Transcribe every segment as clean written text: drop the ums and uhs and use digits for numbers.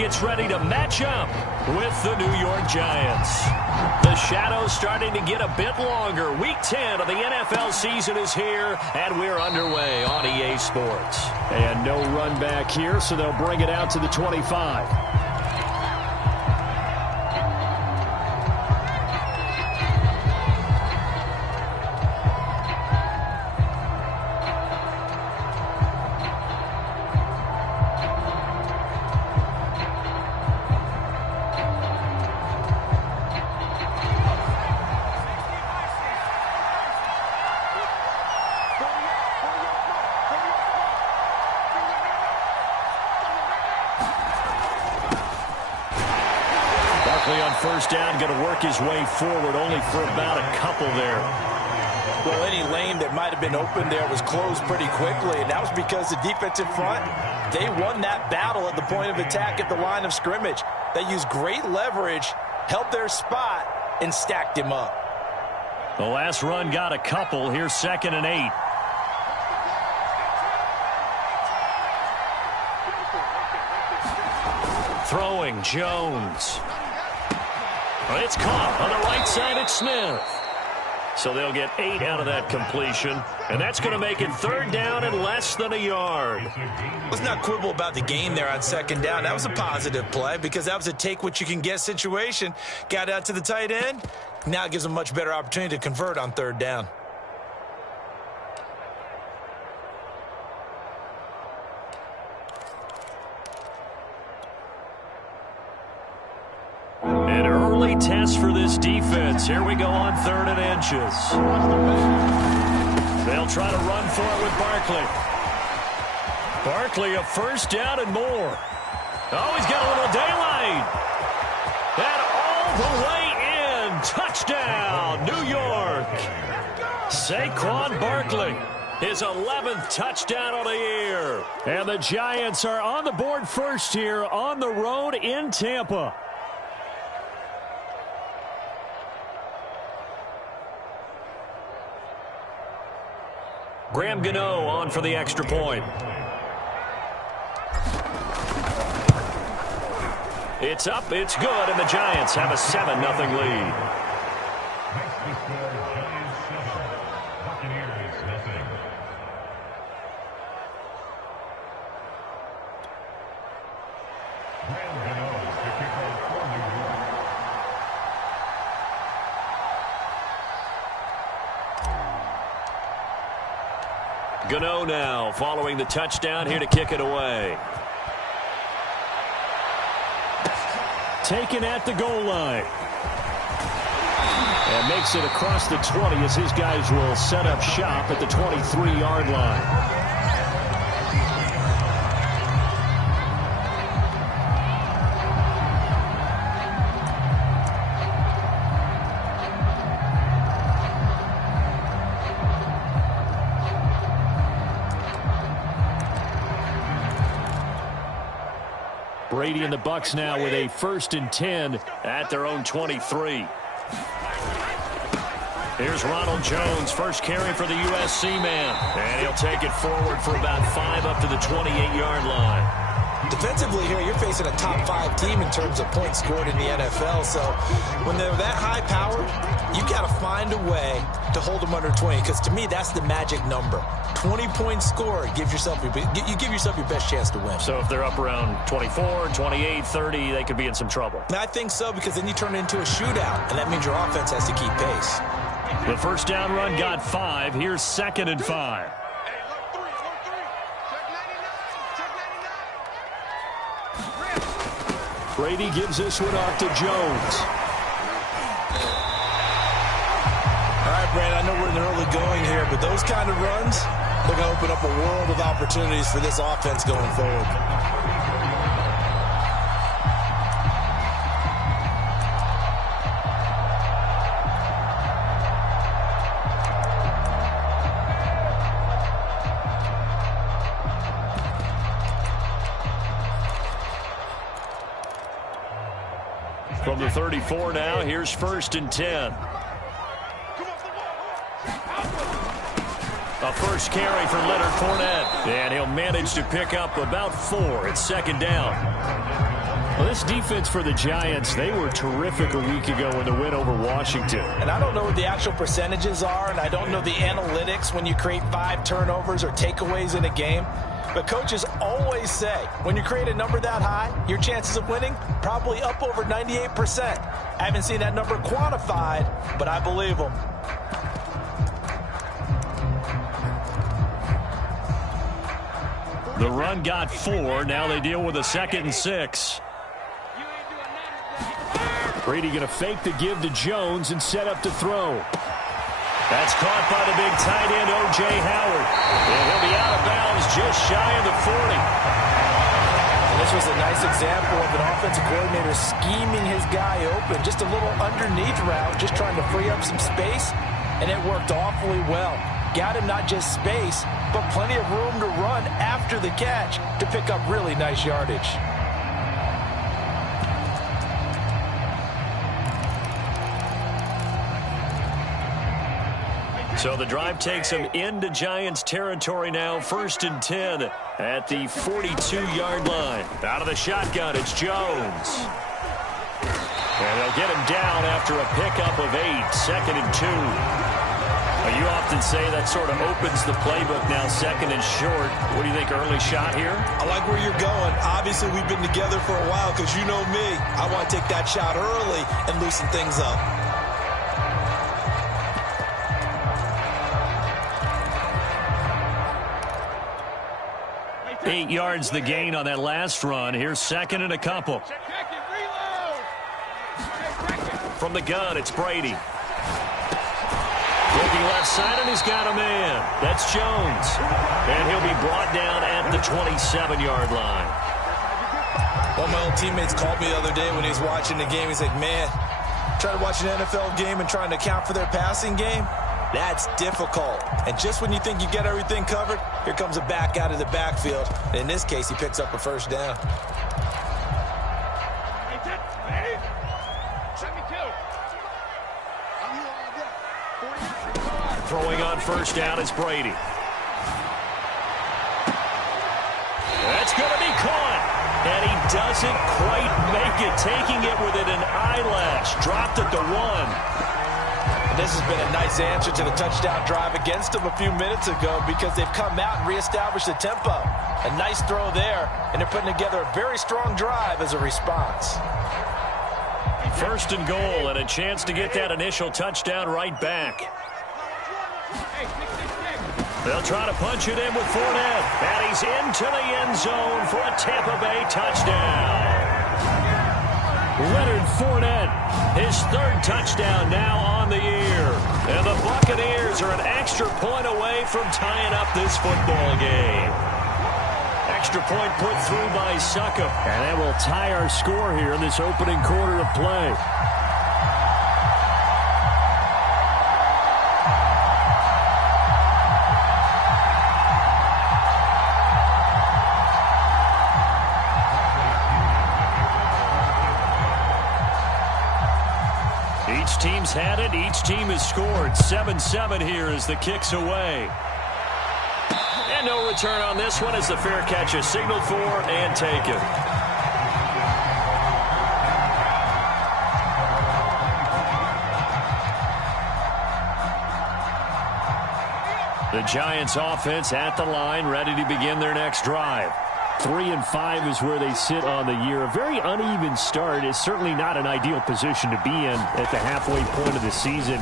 gets ready to match up with the New York Giants. The shadow's starting to get a bit longer. Week 10 of the NFL season is here, and we're underway on EA Sports. And no run back here, so they'll bring it out to the 25. On first down, going to work his way forward, only for about a couple there. Well, any lane that might have been open there was closed pretty quickly, and that was because the defensive front, they won that battle at the point of attack at the line of scrimmage. They used great leverage, held their spot, and stacked him up. The last run got a couple. Here's 2nd and 8. Throwing, Jones. It's caught on the right side at Smith. So they'll get 8 out of that completion, and that's going to make it 3rd down and less than a yard. Let's not quibble about the gain there on 2nd down. That was a positive play because that was a take-what-you-can-get situation. Got out to the tight end. Now it gives them a much better opportunity to convert on 3rd down. Test for this defense. Here we go on 3rd and inches. They'll try to run for it with Barkley. Barkley, a 1st down and more. Oh, he's got a little daylight. And all the way in. Touchdown, New York. Saquon Barkley, his 11th touchdown of the year. And the Giants are on the board first here on the road in Tampa. Graham Gano on for the extra point. It's up, it's good, and the Giants have a 7-0 lead. Gano now following the touchdown here to kick it away. Taken at the goal line. And makes it across the 20 as his guys will set up shop at the 23-yard line. Brady and the Bucs now with a 1st and 10 at their own 23. Here's Ronald Jones, first carry for the USC man. And he'll take it forward for about 5 up to the 28-yard line. Defensively here, you're facing a top 5 team in terms of points scored in the NFL. So when they're that high powered, you got to find a way to hold them under 20. Because to me, that's the magic number. 20 points scored, you give yourself your best chance to win. So if they're up around 24, 28, 30, they could be in some trouble. I think so, because then you turn it into a shootout, and that means your offense has to keep pace. The 1st down run got 5. Here's 2nd and 5. Brady gives this one off to Jones. All right, Brandon, I know we're in the early going here, but those kind of runs, they're going to open up a world of opportunities for this offense going forward. From the 34 now, here's 1st and 10. A first carry for Leonard Fournette. And he'll manage to pick up about 4. It's 2nd down. this defense for the Giants, they were terrific a week ago in the win over Washington. And I don't know what the actual percentages are, and I don't know the analytics when you create 5 turnovers or takeaways in a game. But coaches always say, when you create a number that high, your chances of winning probably up over 98%. I haven't seen that number quantified, but I believe them. The run got 4. Now they deal with a 2nd and 6. Brady going to fake the give to Jones and set up to throw. That's caught by the big tight end, O.J. Howard. And he'll be out of bounds just shy of the 40. And this was a nice example of an offensive coordinator scheming his guy open. Just a little underneath route, just trying to free up some space, and it worked awfully well. Got him not just space, but plenty of room to run after the catch to pick up really nice yardage. So the drive takes him into Giants territory now. 1st and 10 at the 42-yard line. Out of the shotgun, it's Jones. And they'll get him down after a pickup of 8. 2nd and 2. You often say that sort of opens the playbook now, 2nd and short. What do you think, early shot here? I like where you're going. Obviously, we've been together for a while because you know me. I want to take that shot early and loosen things up. 8 yards the gain on that last run. Here's 2nd and a couple. From the gun, it's Brady. Looking left side, and he's got a man. That's Jones. And he'll be brought down at the 27-yard line. One of my old teammates called me the other day when he was watching the game. He's like, man, trying to watch an NFL game and trying to account for their passing game, that's difficult. And just when you think you get everything covered, here comes a back out of the backfield. And in this case, he picks up a 1st down. Throwing on 1st down is Brady. That's going to be caught. And he doesn't quite make it, taking it within an eyelash. Dropped at the 1. And this has been a nice answer to the touchdown drive against them a few minutes ago because they've come out and reestablished the tempo. A nice throw there, and they're putting together a very strong drive as a response. 1st and goal, and a chance to get that initial touchdown right back. They'll try to punch it in with Fournette, and he's into the end zone for a Tampa Bay touchdown. Leonard Fournette, his 3rd touchdown now on the year. And the Buccaneers are an extra point away from tying up this football game. Extra point put through by Succop. And that will tie our score here in this opening quarter of play. Each team's had it. Each team has scored. 7-7 here as the kick's away. And no return on this one as the fair catch is signaled for and taken. The Giants offense at the line, ready to begin their next drive. 3-5 is where they sit on the year. A very uneven start is certainly not an ideal position to be in at the halfway point of the season.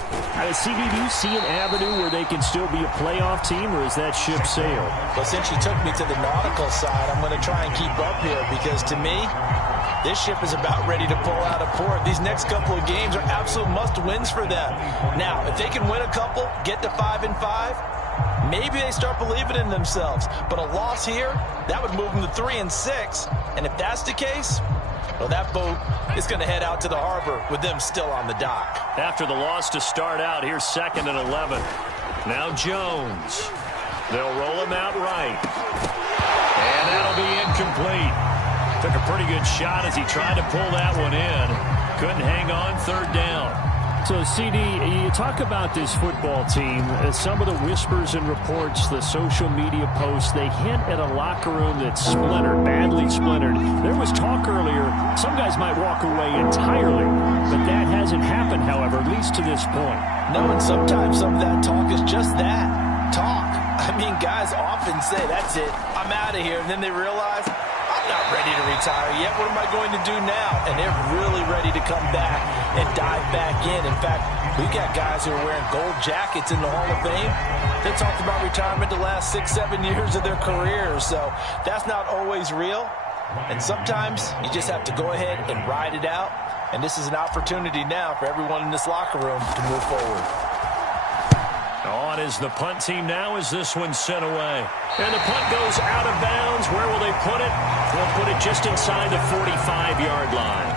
CV, do you see an avenue where they can still be a playoff team, or is that ship sailed? Well, since you took me to the nautical side, I'm going to try and keep up here because to me, this ship is about ready to pull out of port. These next couple of games are absolute must-wins for them. Now, if they can win a couple, get to 5-5, maybe they start believing in themselves. But a loss here, that would move them to 3-6. And if that's the case, well, that boat is going to head out to the harbor with them still on the dock. After the loss to start out, here's 2nd and 11. Now Jones. They'll roll him out right. And that'll be incomplete. Took a pretty good shot as he tried to pull that one in. Couldn't hang on. 3rd down. So, CD, you talk about this football team. Some of the whispers and reports, the social media posts, they hint at a locker room that's splintered, badly splintered. There was talk earlier, some guys might walk away entirely, but that hasn't happened, however, at least to this point. No, and sometimes some of that talk is just that, talk. I mean, guys often say, that's it, I'm out of here, and then they realize, I'm not ready to retire yet. What am I going to do now? And they're really ready to come back and dive back in. In fact, we've got guys who are wearing gold jackets in the Hall of Fame. They talked about retirement the last 6-7 years of their careers. So that's not always real. And sometimes you just have to go ahead and ride it out. And this is an opportunity now for everyone in this locker room to move forward. On is the punt team now as this one's sent away. And the punt goes out of bounds. Where will they put it? They'll put it just inside the 45-yard line.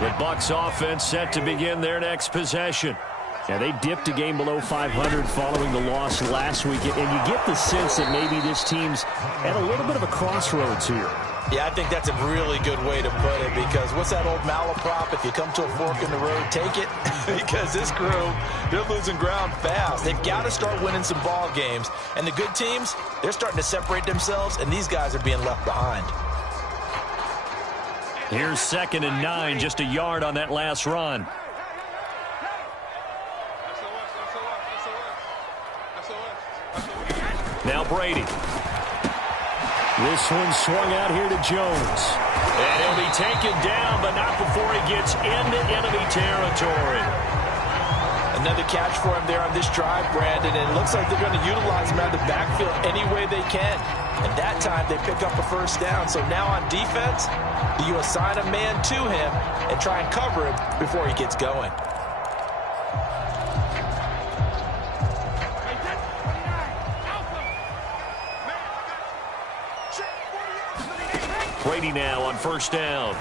The Bucs offense set to begin their next possession. Yeah, they dipped a game below 500 following the loss last week. And you get the sense that maybe this team's at a little bit of a crossroads here. Yeah, I think that's a really good way to put it, because what's that old malaprop? If you come to a fork in the road, take it. Because this crew, they're losing ground fast. They've got to start winning some ball games. And the good teams, they're starting to separate themselves, and these guys are being left behind. Here's 2nd and 9, just a yard on that last run. Now Brady. This one swung out here to Jones. And he'll be taken down, but not before he gets into enemy territory. Another catch for him there on this drive, Brandon, and it looks like they're going to utilize him out of the backfield any way they can. And that time they pick up a first down. So now on defense, do you assign a man to him and try and cover him before he gets going? Brady now on first down.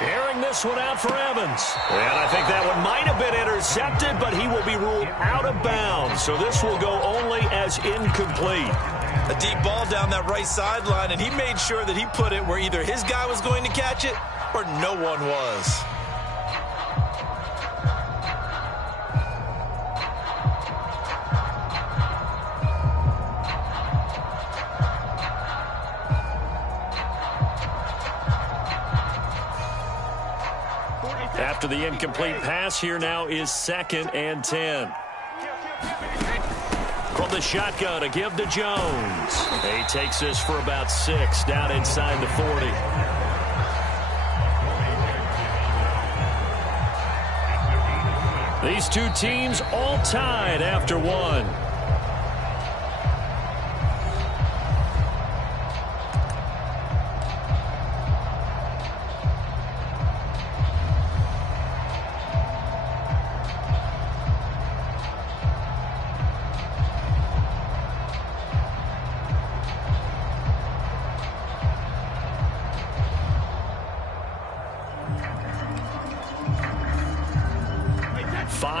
Airing this one out for Evans. And I think that one might have been intercepted, but he will be ruled out of bounds. So this will go only as incomplete. A deep ball down that right sideline, and he made sure that he put it where either his guy was going to catch it or no one was. After the incomplete pass, here now is 2nd and 10. From the shotgun, a give to Jones. He takes this for about 6 down inside the 40. These two teams all tied after one.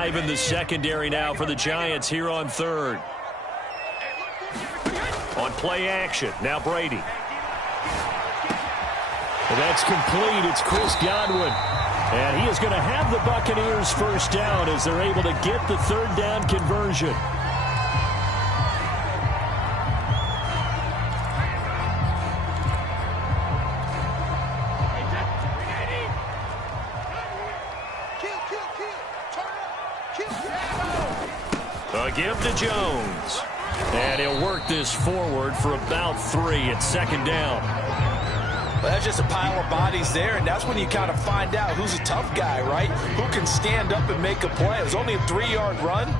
In the secondary now for the Giants here on 3rd. On play action, now Brady. Well, that's complete. It's Chris Godwin. And he is going to have the Buccaneers first down as they're able to get the 3rd down conversion. A give to Jones. And he'll work this forward for about 3 at 2nd down. Well, that's just a pile of bodies there, and that's when you kind of find out who's a tough guy, right? Who can stand up and make a play. It was only a 3-yard run,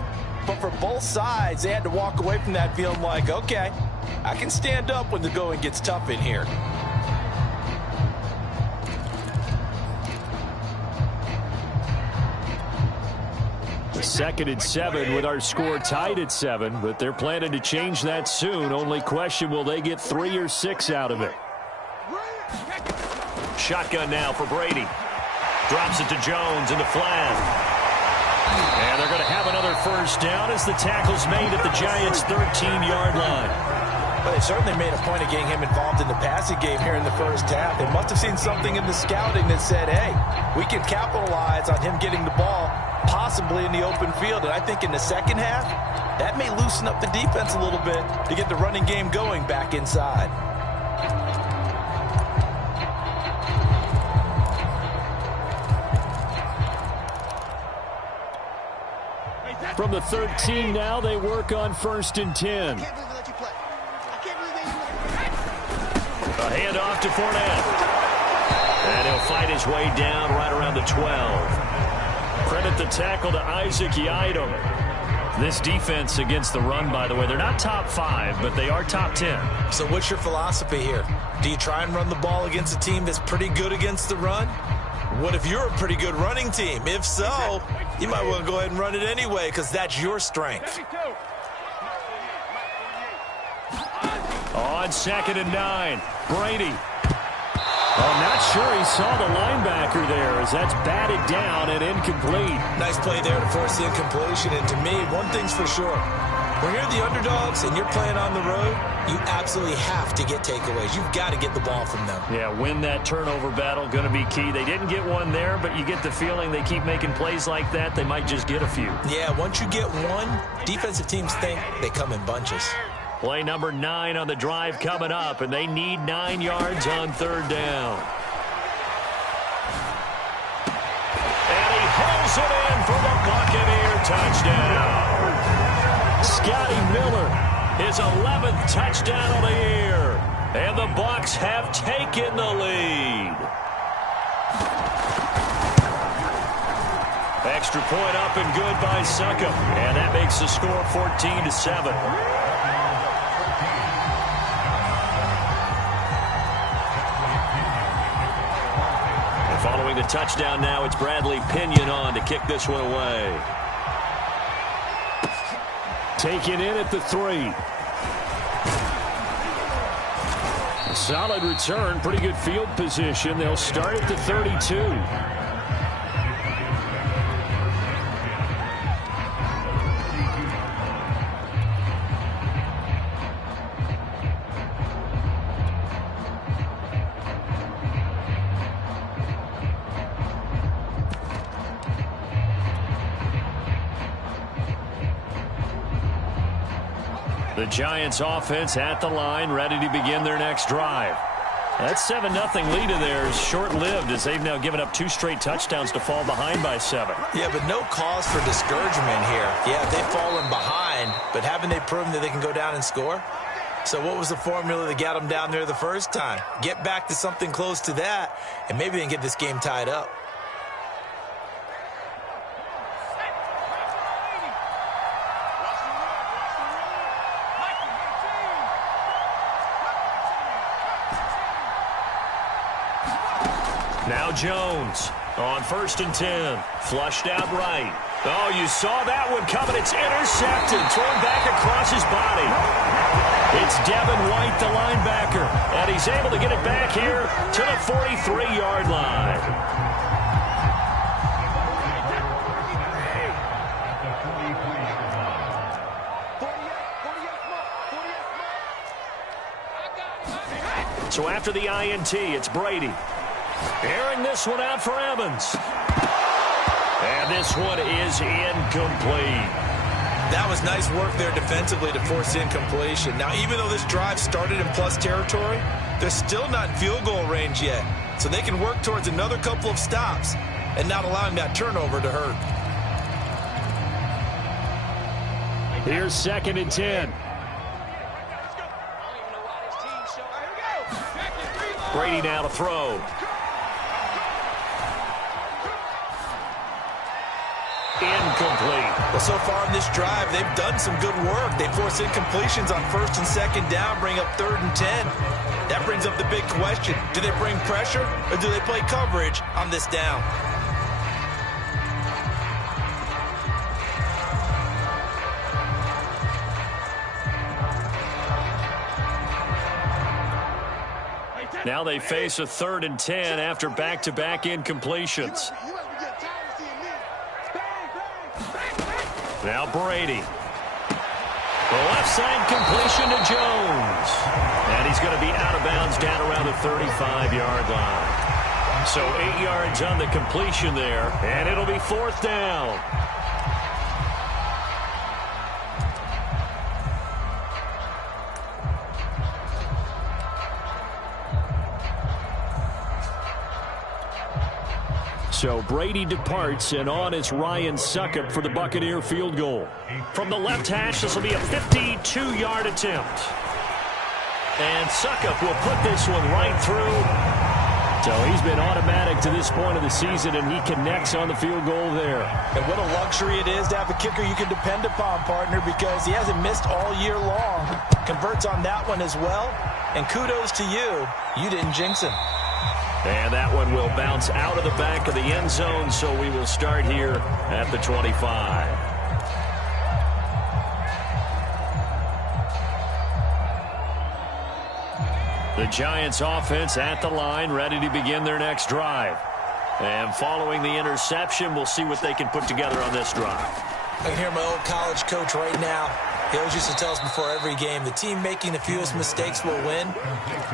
but for both sides, they had to walk away from that feeling like, okay, I can stand up when the going gets tough in here. Second and 7 with our score tied at 7, but they're planning to change that soon. Only question, will they get 3 or 6 out of it? Shotgun now for Brady. Drops it to Jones in the flat. And they're going to have another first down as the tackle's made at the Giants' 13-yard line. Well, they certainly made a point of getting him involved in the passing game here in the first half. They must have seen something in the scouting that said, hey, we can capitalize on him getting the ball possibly in the open field. And I think in the second half, that may loosen up the defense a little bit to get the running game going back inside. From the 13 now, they work on 1st and 10. A handoff to Fournette. And he'll fight his way down right around the 12. Credit the tackle to Isaac Yiadom. This defense against the run, by the way, they're not top 5, but they are top 10. So what's your philosophy here? Do you try and run the ball against a team that's pretty good against the run? What if you're a pretty good running team? If so, you might want to go ahead and run it anyway because that's your strength. On 2nd and 9, Brady. I'm not sure he saw the linebacker there as that's batted down and incomplete. Nice play there to force the incompletion. And to me, one thing's for sure. When you're the underdogs and you're playing on the road, you absolutely have to get takeaways. You've got to get the ball from them. Yeah, win that turnover battle, going to be key. They didn't get one there, but you get the feeling they keep making plays like that, they might just get a few. Yeah, once you get one, defensive teams think they come in bunches. Play number 9 on the drive coming up, and they need 9 yards on 3rd down. And he hauls it in for the Buccaneer touchdown. Scotty Miller, his 11th touchdown of the year. And the Bucs have taken the lead. Extra point up and good by Succop. And that makes the score 14-7. Following the touchdown now, it's Bradley Pinion on to kick this one away. Taken in at the 3. A solid return, pretty good field position. They'll start at the 32. The Giants offense at the line, ready to begin their next drive. That 7-0 lead of theirs short-lived as they've now given up 2 straight touchdowns to fall behind by 7. Yeah, but no cause for discouragement here. Yeah, they've fallen behind, but haven't they proven that they can go down and score? So what was the formula that got them down there the first time? Get back to something close to that, and maybe they can get this game tied up. Now Jones on 1st and 10. Flushed out right. Oh, you saw that one coming. It's intercepted. Thrown back across his body. It's Devin White, the linebacker. And he's able to get it back here to the 43-yard line. So after the INT, it's Brady. Airing this one out for Evans. And this one is incomplete. That was nice work there defensively to force incompletion. Now, even though this drive started in plus territory, they're still not in field goal range yet. So they can work towards another couple of stops and not allowing that turnover to hurt. Here's 2nd and 10. Brady now to throw. Incomplete. Well, so far in this drive, they've done some good work. They force incompletions on 1st and 2nd down, bring up 3rd and 10. That brings up the big question. Do they bring pressure or do they play coverage on this down? Now they face a 3rd and 10 after back-to-back incompletions. Now Brady. The left side completion to Jones. And he's going to be out of bounds down around the 35-yard line. So 8 yards on the completion there, and it'll be 4th down. So Brady departs, and on is Ryan Succop for the Buccaneer field goal. From the left hash, this will be a 52-yard attempt. And Succop will put this one right through. So he's been automatic to this point of the season, and he connects on the field goal there. And what a luxury it is to have a kicker you can depend upon, partner, because he hasn't missed all year long. Converts on that one as well. And kudos to you. You didn't jinx him. And that one will bounce out of the back of the end zone, so we will start here at the 25. The Giants offense at the line, ready to begin their next drive. And following the interception, we'll see what they can put together on this drive. I can hear my old college coach right now. He always used to tell us before every game, the team making the fewest mistakes will win.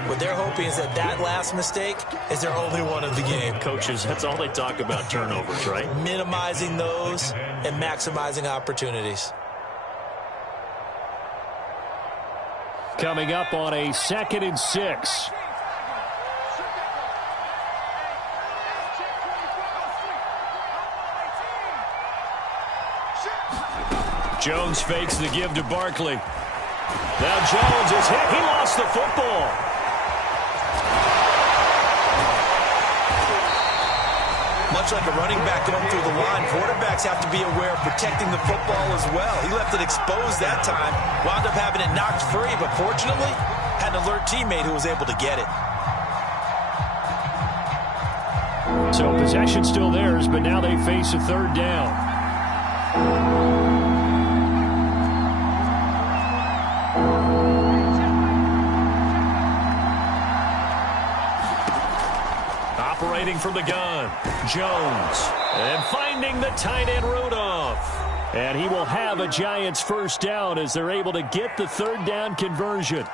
What they're hoping is that that last mistake is their only one of the game. Coaches, that's all they talk about, turnovers, right? Minimizing those and maximizing opportunities. Coming up on a 2nd and 6. Jones fakes the give to Barkley. Now Jones is hit. He lost the football. Much like a running back going through the line, quarterbacks have to be aware of protecting the football as well. He left it exposed that time, wound up having it knocked free, but fortunately, had an alert teammate who was able to get it. So possession still theirs, but now they face a 3rd down. Operating from the gun, Jones. And finding the tight end, Rudolph. And he will have a Giants 1st down as they're able to get the 3rd down conversion.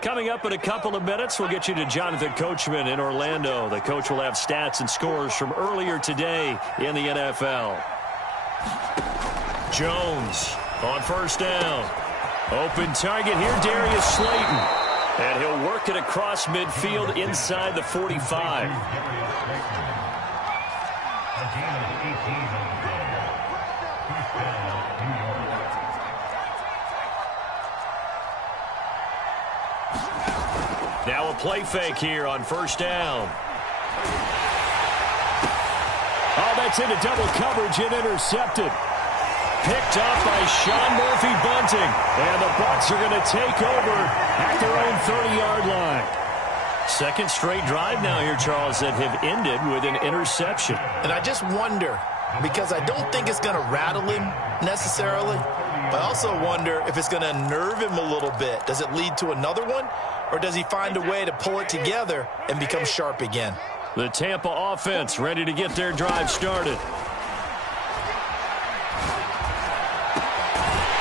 Coming up in a couple of minutes, we'll get you to Jonathan Coachman in Orlando. The coach will have stats and scores from earlier today in the NFL. Jones on 1st down. Open target here, Darius Slayton. And he'll work it across midfield inside the 45. Now a play fake here on 1st down. Oh, that's into double coverage and intercepted. Picked off by Sean Murphy-Bunting. And the Bucs are going to take over at their own 30-yard line. 2nd straight drive now here, Charles, that have ended with an interception. And I just wonder, because I don't think it's going to rattle him necessarily, but I also wonder if it's going to nerve him a little bit. Does it lead to another one, or does he find a way to pull it together and become sharp again? The Tampa offense ready to get their drive started.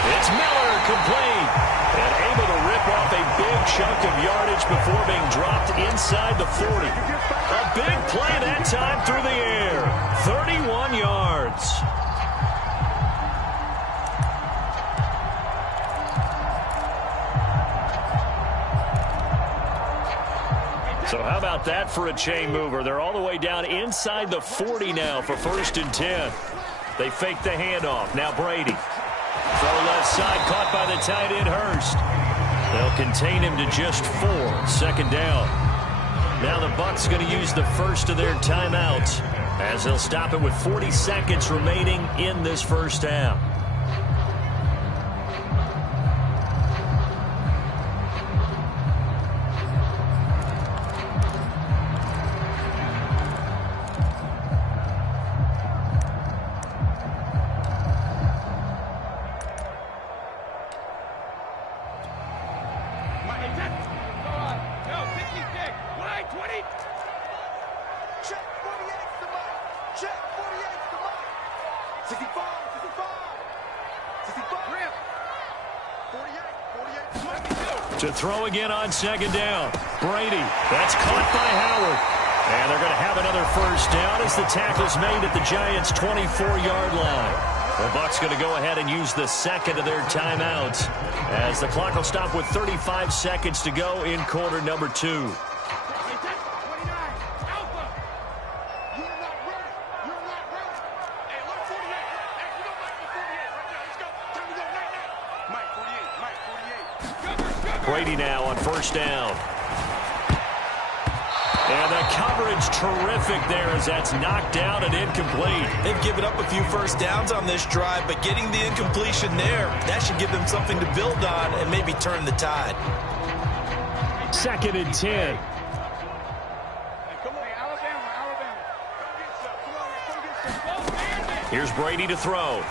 It's Miller, complete, and able to rip off a big chunk of yardage before being dropped inside the 40. A big play that time through the air. 31 yards. So how about that for a chain mover? They're all the way down inside the 40 now for 1st and 10. They fake the handoff. Now Brady. Throw left side, caught by the tight end, Hurst. They'll contain him to just 4. 2nd down. Now the Bucs going to use the first of their timeouts as they'll stop it with 40 seconds remaining in this 1st half. Check. To throw again on second down. Brady. That's caught by Howard. And they're going to have another first down as the tackle's made at the Giants' 24-yard line. The Bucs going to go ahead and use the second of their timeouts as the clock will stop with 35 seconds to go in quarter number 2. Brady now on first down. And the coverage terrific there as that's knocked down and incomplete. They've given up a few first downs on this drive, but getting the incompletion there, that should give them something to build on and maybe turn the tide. 2nd and 10. Here's Brady to throw.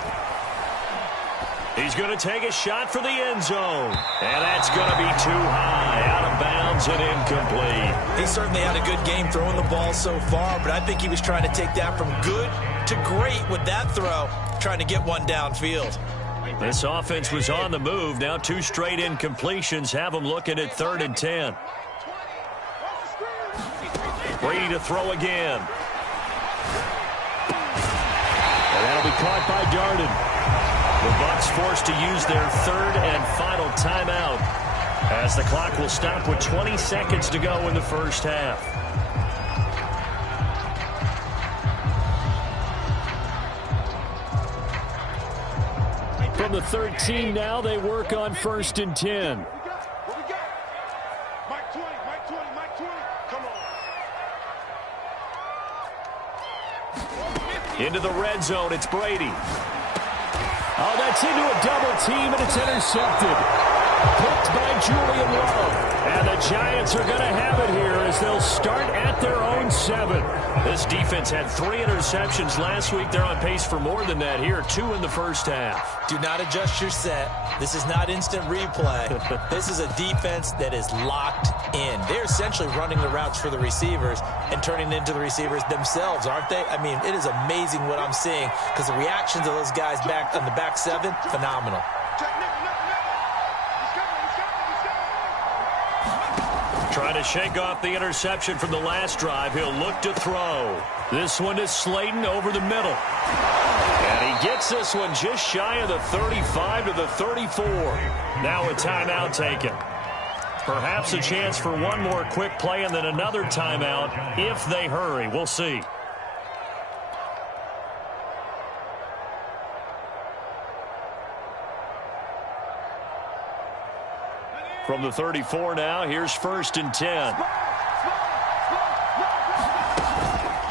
He's going to take a shot for the end zone. And that's going to be too high, out of bounds and incomplete. He certainly had a good game throwing the ball so far, but I think he was trying to take that from good to great with that throw, trying to get one downfield. This offense was on the move. Now 2 straight incompletions have them looking at 3rd and 10. Brady to throw again. And that'll be caught by Darden. The Bucs forced to use their 3rd and final timeout as the clock will stop with 20 seconds to go in the first half. From the 13 now, they work on 1st and 10. Into the red zone, it's Brady. Oh, that's into a double team, and it's intercepted. Picked by Julian Love. And the Giants are going to have it here as they'll start at their own 7. This defense had 3 interceptions last week. They're on pace for more than that here. 2 in the first half. Do not adjust your set. This is not instant replay. This is a defense that is locked in. They're essentially running the routes for the receivers and turning into the receivers themselves, aren't they? I mean, it is amazing what I'm seeing because the reactions of those guys back on the back 7, phenomenal. Trying to shake off the interception from the last drive. He'll look to throw. This one is Slayton over the middle. And he gets this one just shy of the 35 to the 34. Now a timeout taken. Perhaps a chance for one more quick play and then another timeout if they hurry. We'll see. From the 34 now, here's 1st and 10.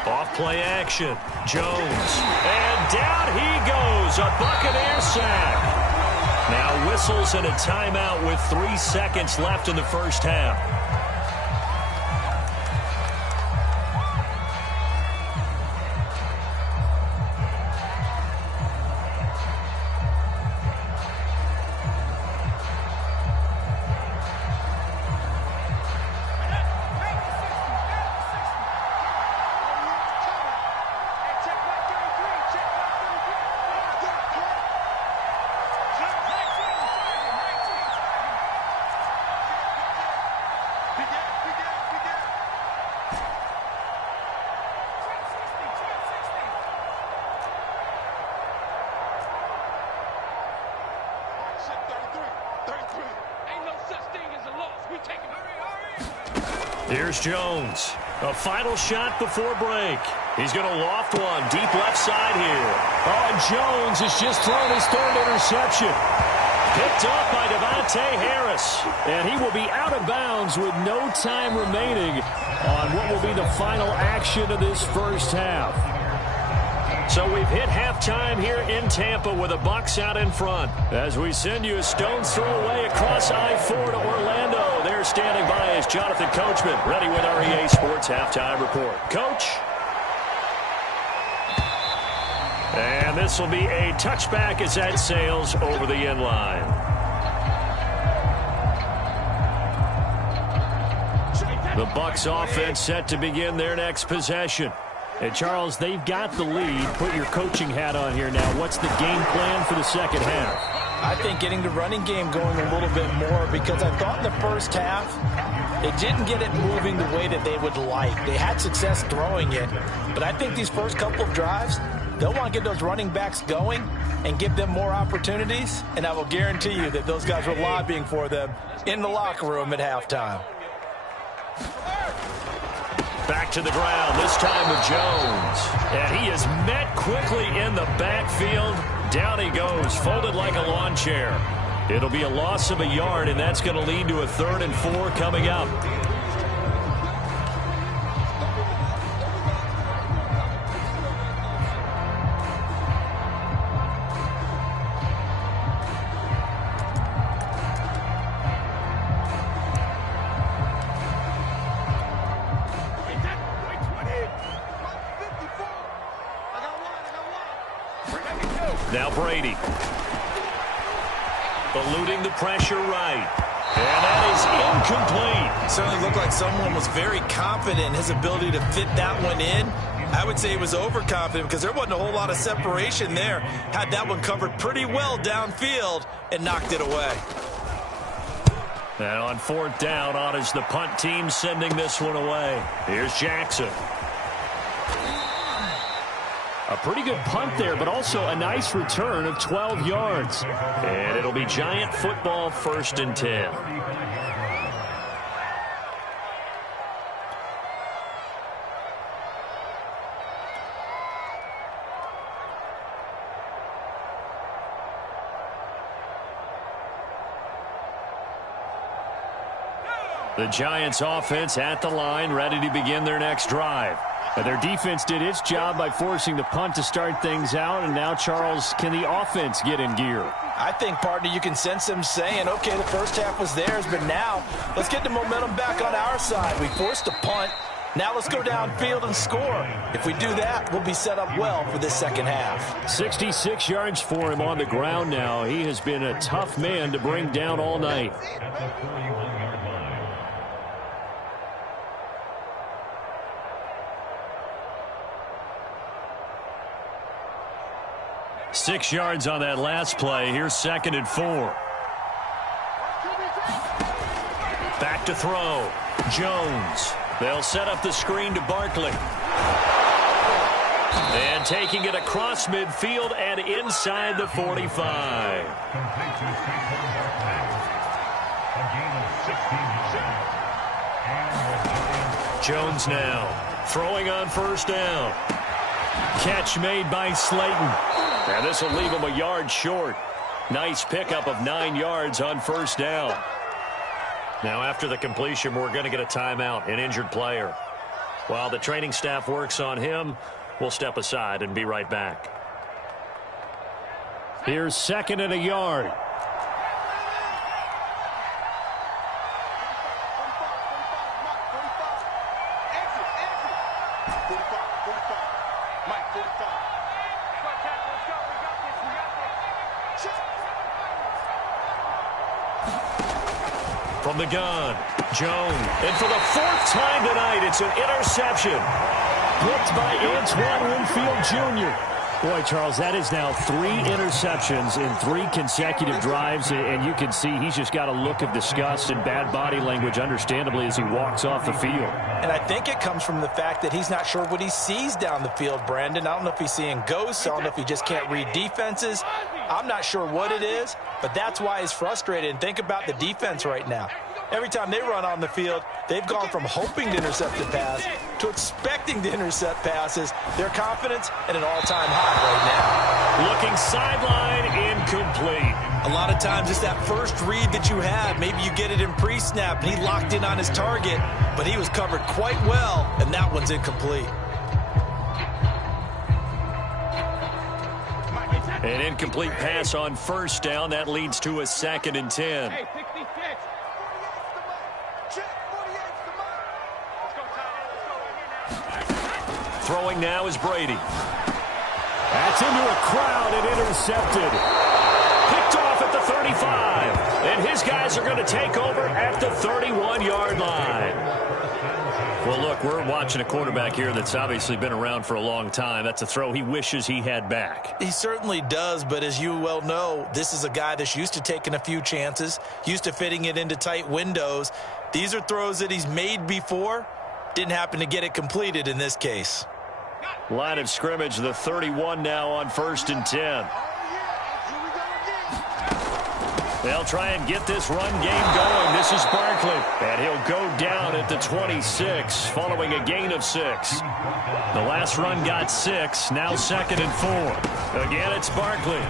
Off play action. Jones. And down he goes. A Buccaneer sack. Now whistles and a timeout with 3 seconds left in the first half. Here's Jones. A final shot before break. He's going to loft one deep left side here. Oh, and Jones has just thrown his 3rd interception. Picked up by Devontae Harris. And he will be out of bounds with no time remaining on what will be the final action of this first half. So we've hit halftime here in Tampa with the Bucs out in front. As we send you a stone's throw away across I-4 to Orlando. There standing by is Jonathan Coachman, ready with our EA Sports Halftime Report. Coach. And this will be a touchback as that sails over the end line. The Bucs offense set to begin their next possession. And Charles, they've got the lead. Put your coaching hat on here now. What's the game plan for the second half? I think getting the running game going a little bit more, because I thought in the first half they didn't get it moving the way that they would like. They had success throwing it, but I think these first couple of drives, they'll want to get those running backs going and give them more opportunities, and I will guarantee you that those guys were lobbying for them in the locker room at halftime. Back to the ground, this time with Jones. And he is met quickly in the backfield. Down he goes, folded like a lawn chair. It'll be a loss of a yard, and that's going to lead to a 3rd and 4 coming up. Now Brady. Eluding the pressure right. And that is incomplete. Certainly looked like someone was very confident in his ability to fit that one in. I would say he was overconfident because there wasn't a whole lot of separation there. Had that one covered pretty well downfield and knocked it away. And on 4th down, on is the punt team sending this one away. Here's Jackson. A pretty good punt there, but also a nice return of 12 yards. And it'll be Giant football, 1st and 10. The Giants offense at the line, ready to begin their next drive. And their defense did its job by forcing the punt to start things out. And now, Charles, can the offense get in gear? I think, partner, you can sense them saying, okay, the first half was theirs, but now let's get the momentum back on our side. We forced a punt. Now let's go downfield and score. If we do that, we'll be set up well for this second half. 66 yards for him on the ground now. He has been a tough man to bring down all night. Six yards on that last play. Here's 2nd and 4. Back to throw. Jones. They'll set up the screen to Barkley. And taking it across midfield and inside the 45. Jones now throwing on 1st down. Catch made by Slayton. And this will leave him a yard short. Nice pickup of 9 yards on 1st down. Now after the completion, we're going to get a timeout, an injured player. While the training staff works on him, we'll step aside and be right back. Here's 2nd and a yard. From the gun, Jones. And for the 4th time tonight, it's an interception. Blitzed by Antoine Winfield Jr. Boy, Charles, that is now 3 interceptions in 3 consecutive drives, and you can see he's just got a look of disgust and bad body language, understandably, as he walks off the field. And I think it comes from the fact that he's not sure what he sees down the field, Brandon. I don't know if he's seeing ghosts. I don't know if he just can't read defenses. I'm not sure what it is, but that's why he's frustrated. And think about the defense right now. Every time they run on the field, they've gone from hoping to intercept a pass to expecting to intercept passes. Their confidence at an all-time high right now. Looking sideline, incomplete. A lot of times it's that first read that you have. Maybe you get it in pre-snap, and he locked in on his target, but he was covered quite well, and that one's incomplete. An incomplete pass on 1st down. That leads to a 2nd and 10. Throwing now is Brady. That's into a crowd and intercepted. Picked off at the 35. And his guys are going to take over at the 31-yard line. Well, look, we're watching a quarterback here that's obviously been around for a long time. That's a throw he wishes he had back. He certainly does, but as you well know, this is a guy that's used to taking a few chances, used to fitting it into tight windows. These are throws that he's made before. Didn't happen to get it completed in this case. Line of scrimmage, the 31 now on 1st and 10. They'll try and get this run game going. This is Barkley, and he'll go down at the 26 following a gain of 6. The last run got 6, now 2nd and 4. Again, it's Barkley.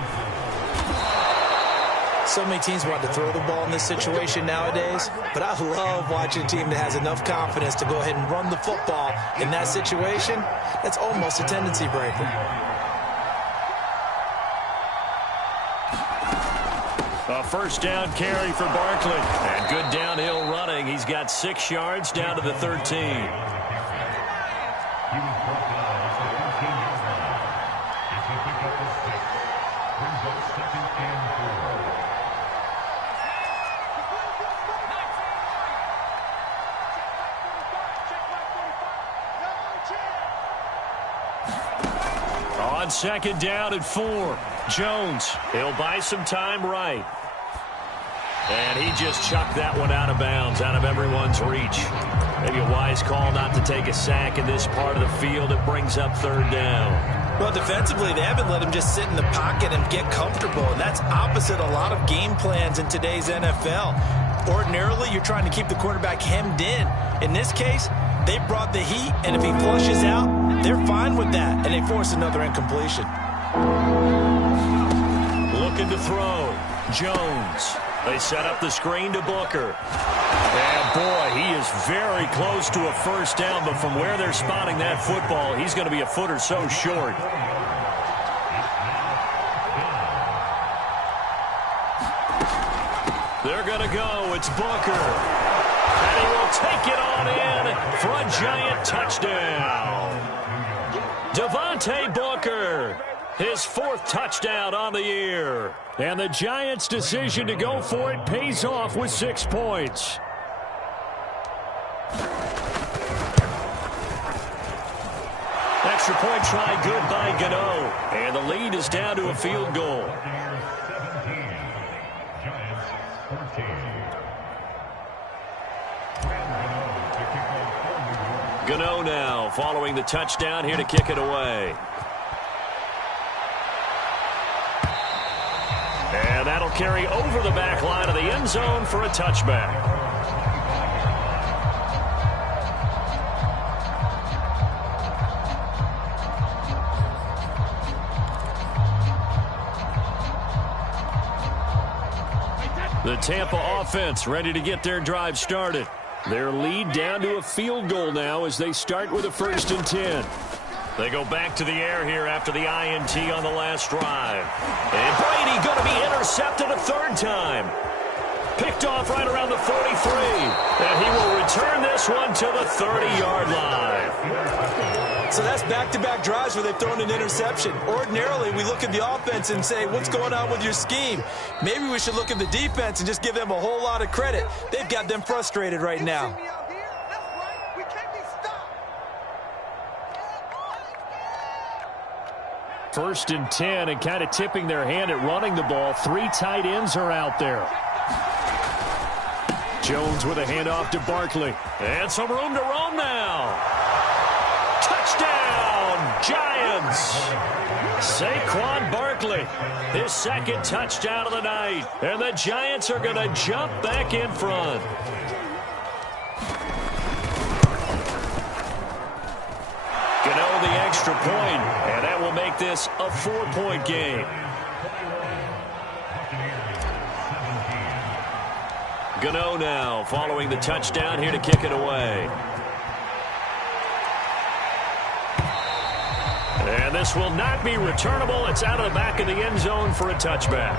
So many teams want to throw the ball in this situation nowadays, but I love watching a team that has enough confidence to go ahead and run the football in that situation. That's almost a tendency breaker. A first down carry for Barkley. And good downhill running. He's got 6 yards down to the 13. On 2nd down at 4. Jones, he'll buy some time right. And he just chucked that one out of bounds, out of everyone's reach. Maybe a wise call not to take a sack in this part of the field. It brings up 3rd down. Well, defensively, they haven't let him just sit in the pocket and get comfortable, and that's opposite a lot of game plans in today's NFL. Ordinarily, you're trying to keep the quarterback hemmed in. In this case, they brought the heat, and if he flushes out, they're fine with that, and they force another incompletion. Looking to throw. Jones. They set up the screen to Booker. And, boy, he is very close to a first down, but from where they're spotting that football, he's going to be a foot or so short. They're going to go. It's Booker. And he will take it on in for a giant touchdown. Devontae Booker. His 4th touchdown on the year. And the Giants' decision to go for it pays off with 6 points. Extra point try good by Gano. And the lead is down to a field goal. Gano now following the touchdown here to kick it away. And that'll carry over the back line of the end zone for a touchback. The Tampa offense ready to get their drive started. Their lead down to a field goal now as they start with a 1st and 10. They go back to the air here after the INT on the last drive. And Brady going to be intercepted a 3rd time. Picked off right around the 43. And he will return this one to the 30-yard line. So that's back-to-back drives where they've thrown an interception. Ordinarily, we look at the offense and say, what's going on with your scheme? Maybe we should look at the defense and just give them a whole lot of credit. They've got them frustrated right now. 1st and 10, and kind of tipping their hand at running the ball. 3 tight ends are out there. Jones with a handoff to Barkley. And some room to roam now. Touchdown, Giants. Saquon Barkley, his 2nd touchdown of the night. And the Giants are going to jump back in front. Gano the extra point, and that will make this a 4-point game. Gano now following the touchdown here to kick it away. And this will not be returnable. It's out of the back of the end zone for a touchback.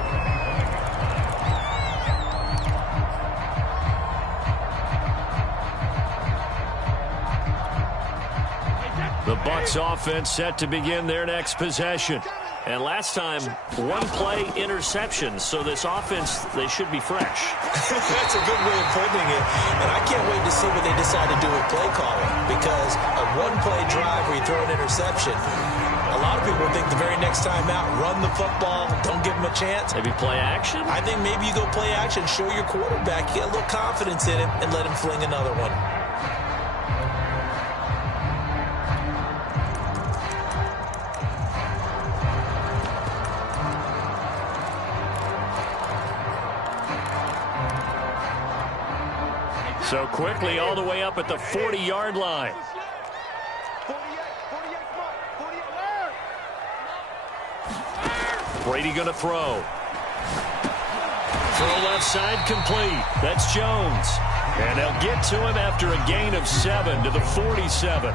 The Bucs offense set to begin their next possession. And last time, one play interception. So this offense, they should be fresh. That's a good way of putting it. And I can't wait to see what they decide to do with play calling. Because a one-play drive where you throw an interception, a lot of people think the very next time out, run the football, don't give them a chance. Maybe play action? I think maybe you go play action, show your quarterback, get a little confidence in him, and let him fling another one. So quickly all the way up at the 40-yard line. Brady going to throw. Throw left side complete. That's Jones. And they'll get to him after a gain of 7 to the 47.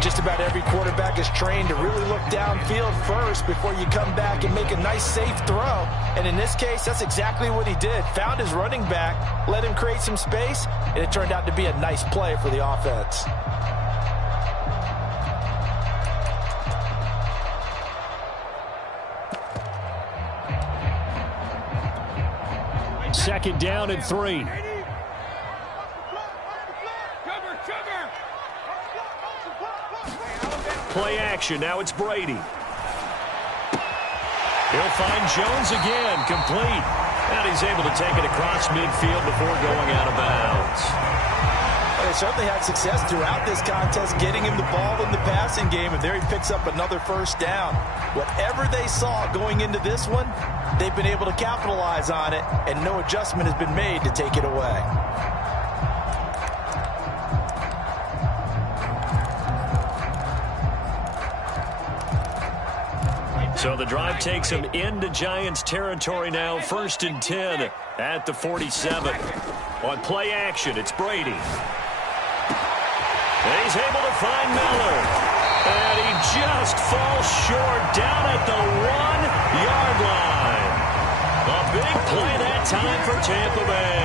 Just about every quarterback is trained to really look downfield first before you come back and make a nice, safe throw. And in this case, that's exactly what he did. Found his running back, let him create some space, and it turned out to be a nice play for the offense. Second down and 3. Play action. Now it's Brady. He'll find Jones again. Complete. And he's able to take it across midfield before going out of bounds. Well, they certainly had success throughout this contest getting him the ball in the passing game, and there he picks up another first down. Whatever they saw going into this one, they've been able to capitalize on it, and no adjustment has been made to take it away. So the drive takes him into Giants territory now. 1st and 10 at the 47. On play action, it's Brady. And he's able to find Miller. And he just falls short down at the 1-yard line. A big play that time for Tampa Bay.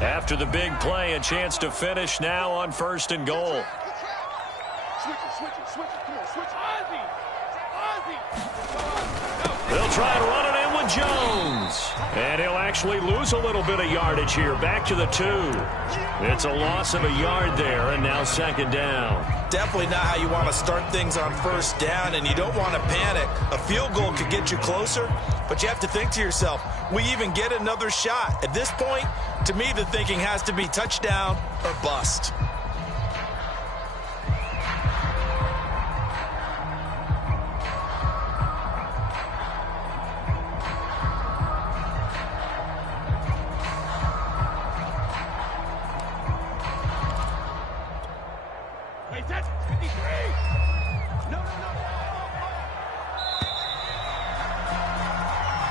After the big play, a chance to finish now on 1st and goal. They'll try and run it in with Jones. And he'll actually lose a little bit of yardage here. Back to the 2. It's a loss of a yard there, and now 2nd down. Definitely not how you want to start things on 1st down, and you don't want to panic. A field goal could get you closer, but you have to think to yourself, we even get another shot. At this point, to me, the thinking has to be touchdown or bust.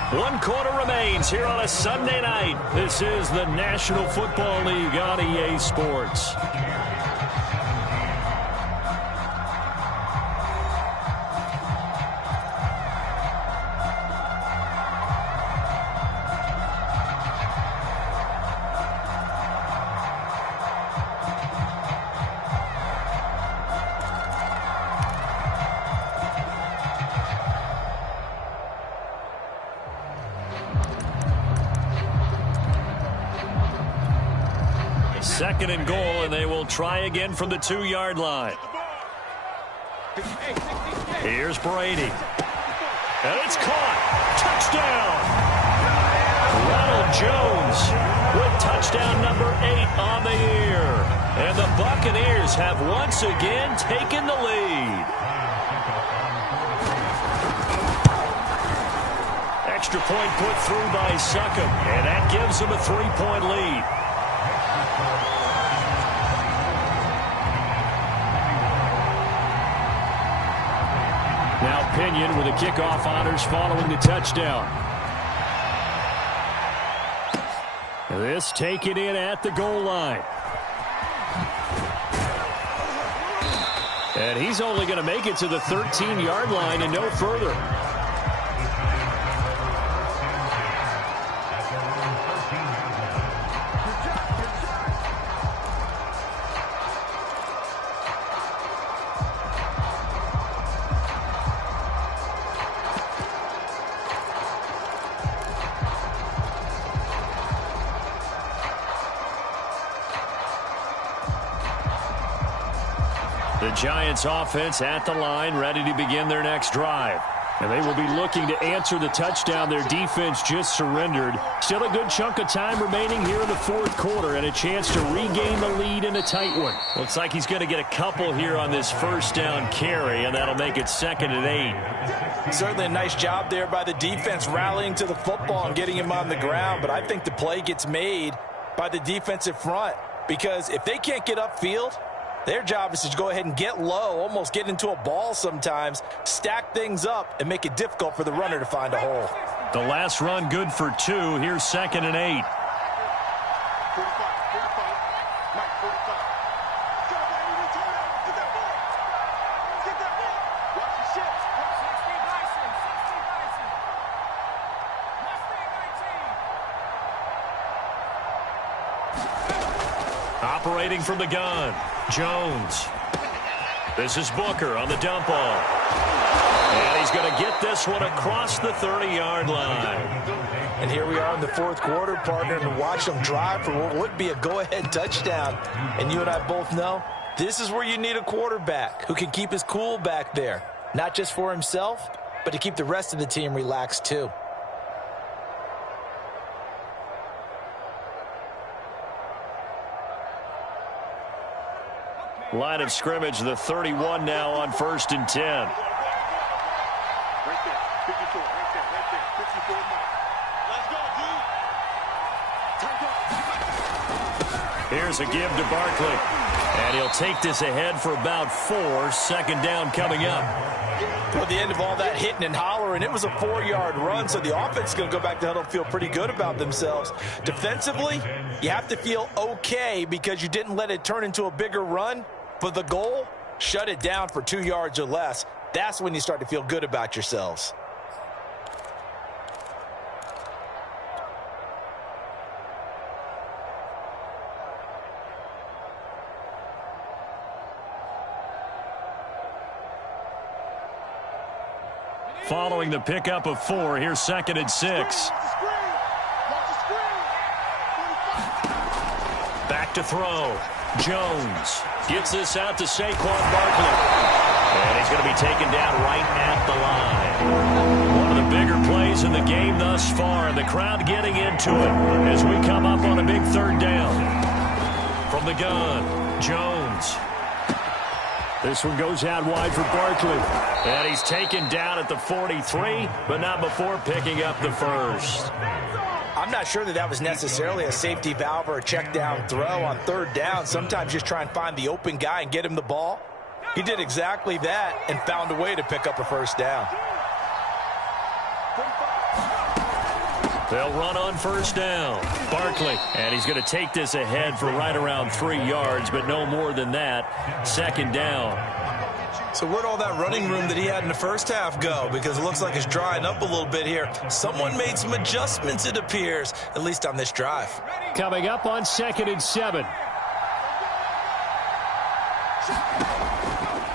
One quarter remains here on a Sunday night. This is the National Football League on EA Sports. Second and goal, and they will try again from the 2-yard line. Here's Brady. And it's caught. Touchdown! Ronald Jones with touchdown number 8 on the year. And the Buccaneers have once again taken the lead. Extra point put through by Succop, and that gives them a 3-point lead. Kenyon with the kickoff honors following the touchdown. This taken in at the goal line. And he's only going to make it to the 13-yard line and no further. The Giants offense at the line, ready to begin their next drive. And they will be looking to answer the touchdown their defense just surrendered. Still a good chunk of time remaining here in the fourth quarter and a chance to regain the lead in a tight one. Looks like he's going to get a couple here on this first down carry, and that'll make it 2nd and 8. Certainly a nice job there by the defense rallying to the football and getting him on the ground. But I think the play gets made by the defensive front, because if they can't get upfield, their job is to go ahead and get low, almost get into a ball sometimes, stack things up, and make it difficult for the runner to find a hole. The last run good for 2. Here's 2nd and 8. Operating from the gun, Jones. This is Booker on the dump off. And he's going to get this one across the 30-yard line. And here we are in the fourth quarter, partner, and watch them drive for what would be a go-ahead touchdown. And you and I both know this is where you need a quarterback who can keep his cool back there, not just for himself, but to keep the rest of the team relaxed too. Line of scrimmage, the 31 now on 1st and 10. Here's a give to Barkley. And he'll take this ahead for about 4. 2nd down coming up. Well, at the end of all that hitting and hollering, it was a 4-yard run, so the offense is going to go back to huddle and feel pretty good about themselves. Defensively, you have to feel okay because you didn't let it turn into a bigger run. For the goal, shut it down for 2 yards or less. That's when you start to feel good about yourselves. Following the pickup of 4, here's 2nd and 6. Back to throw. Jones gets this out to Saquon Barkley. And he's going to be taken down right at the line. One of the bigger plays in the game thus far, and the crowd getting into it as we come up on a big 3rd down. From the gun, Jones. This one goes out wide for Barkley. And he's taken down at the 43, but not before picking up the first. I'm not sure that was necessarily a safety valve or a check down throw on 3rd down. Sometimes just try and find the open guy and get him the ball. He did exactly that and found a way to pick up a 1st down. They'll run on 1st down. Barkley, and he's going to take this ahead for right around 3 yards, but no more than that. 2nd down. So where'd all that running room that he had in the first half go? Because it looks like it's drying up a little bit here. Someone made some adjustments, it appears, at least on this drive. Coming up on 2nd and 7.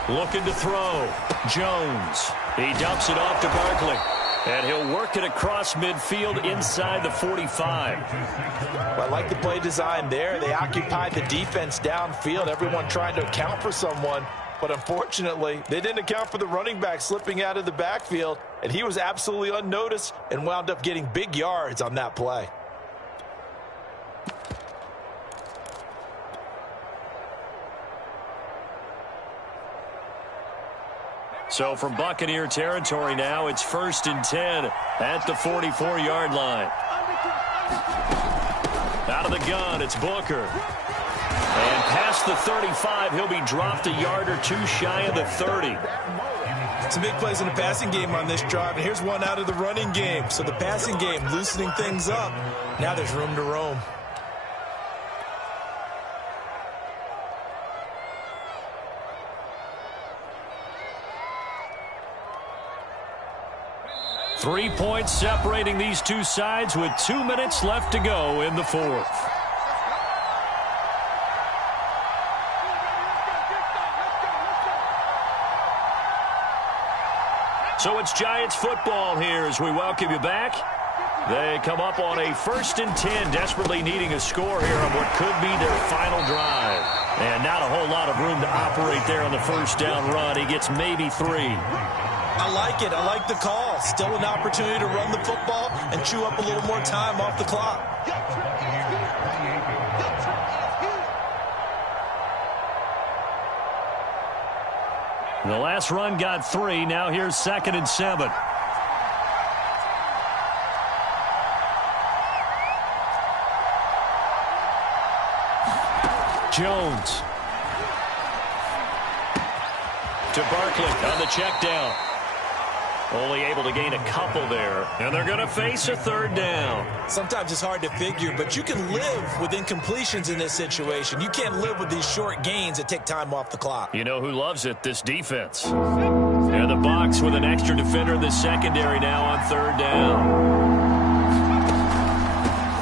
Looking to throw. Jones. He dumps it off to Barkley. And he'll work it across midfield inside the 45. Well, I like the play design there. They occupied the defense downfield, everyone trying to account for someone. But unfortunately, they didn't account for the running back slipping out of the backfield, and he was absolutely unnoticed and wound up getting big yards on that play. So from Buccaneer territory now, it's 1st and 10 at the 44-yard line. Out of the gun, it's Booker. And past the 35, he'll be dropped a yard or 2 shy of the 30. Some big plays in the passing game on this drive, and here's one out of the running game. So the passing game loosening things up. Now there's room to roam. Three points separating these two sides with 2 minutes left to go in the fourth. So it's Giants football here as we welcome you back. They come up on a 1st and 10, desperately needing a score here on what could be their final drive. And not a whole lot of room to operate there on the first down run. He gets maybe 3. I like it. I like the call. Still an opportunity to run the football and chew up a little more time off the clock. The last run got 3. Now here's 2nd and 7. Jones. To Barkley on the check down. Only able to gain a couple there. And they're going to face a 3rd down. Sometimes it's hard to figure, but you can live with incompletions in this situation. You can't live with these short gains that take time off the clock. You know who loves it? This defense. And the box with an extra defender in the secondary now on 3rd down.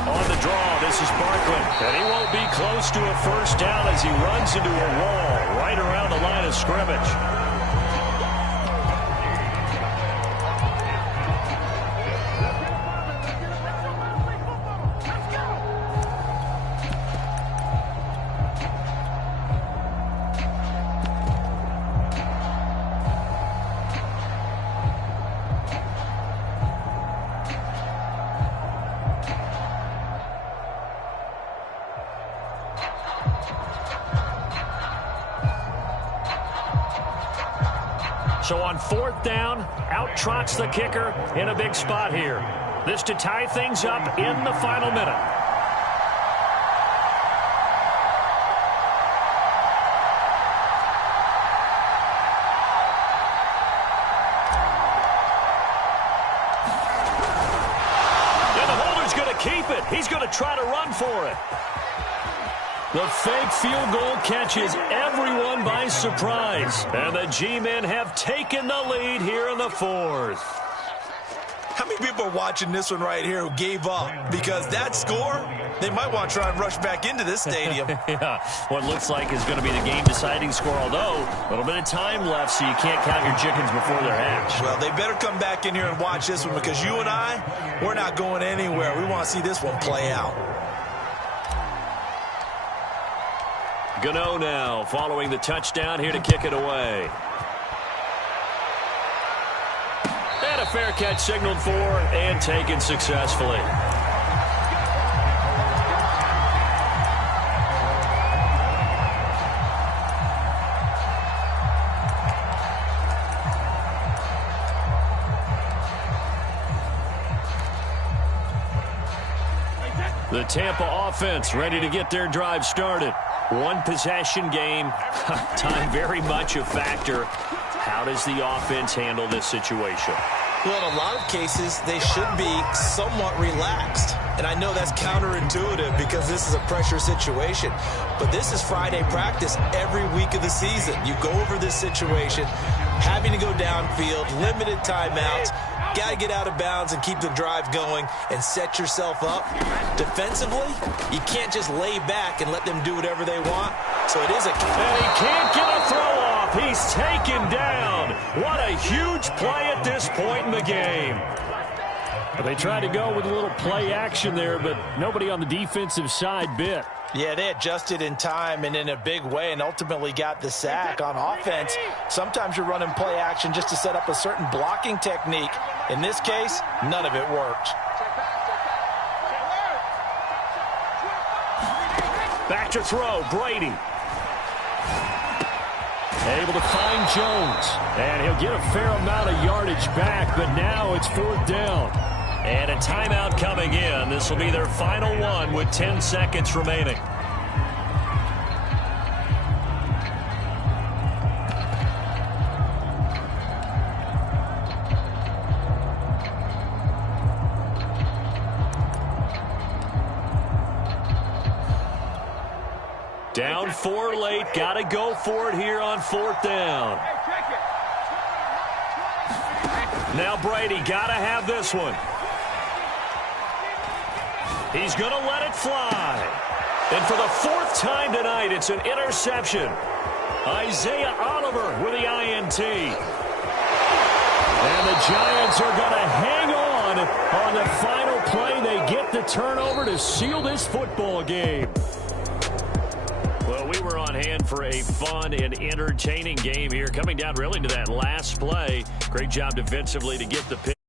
On the draw, this is Barkley. And he won't be close to a 1st down as he runs into a wall right around the line of scrimmage. So on 4th down, out trots the kicker in a big spot here. This to tie things up in the final minute. And the holder's going to keep it. He's going to try to run for it. The fake field goal catches everyone by surprise. And the G-men have taken the lead here in the 4th. How many people are watching this one right here who gave up? Because that score, they might want to try and rush back into this stadium. Yeah, what looks like is going to be the game-deciding score, although a little bit of time left, so you can't count your chickens before they're hatched. Well, they better come back in here and watch this one because you and I, we're not going anywhere. We want to see this one play out. Gano now following the touchdown here to kick it away. And a fair catch signaled for and taken successfully. The Tampa offense ready to get their drive started. One possession game. Time very much a factor. How does the offense handle this situation? Well, in a lot of cases, they should be somewhat relaxed. And I know that's counterintuitive because this is a pressure situation. But this is Friday practice every week of the season. You go over this situation, having to go downfield, limited timeouts. Got to get out of bounds and keep the drive going and set yourself up. Defensively, you can't just lay back and let them do whatever they want. So it is a... And he can't get a throw off. He's taken down. What a huge play at this point in the game. They tried to go with a little play action there, but nobody on the defensive side bit. Yeah, they adjusted in time and in a big way and ultimately got the sack. On offense, sometimes you're running play action just to set up a certain blocking technique. In this case, none of it worked. Back to throw, Brady. Able to find Jones. And he'll get a fair amount of yardage back, but now it's 4th down. And a timeout coming in. This will be their final one with 10 seconds remaining. Down 4 late. Got to go for it here on 4th down. Now Brady got to have this one. He's going to let it fly. And for the 4th time tonight, it's an interception. Isaiah Oliver with the INT. And the Giants are going to hang on the final play. They get the turnover to seal this football game. Well, we were on hand for a fun and entertaining game here. Coming down really to that last play. Great job defensively to get the pick.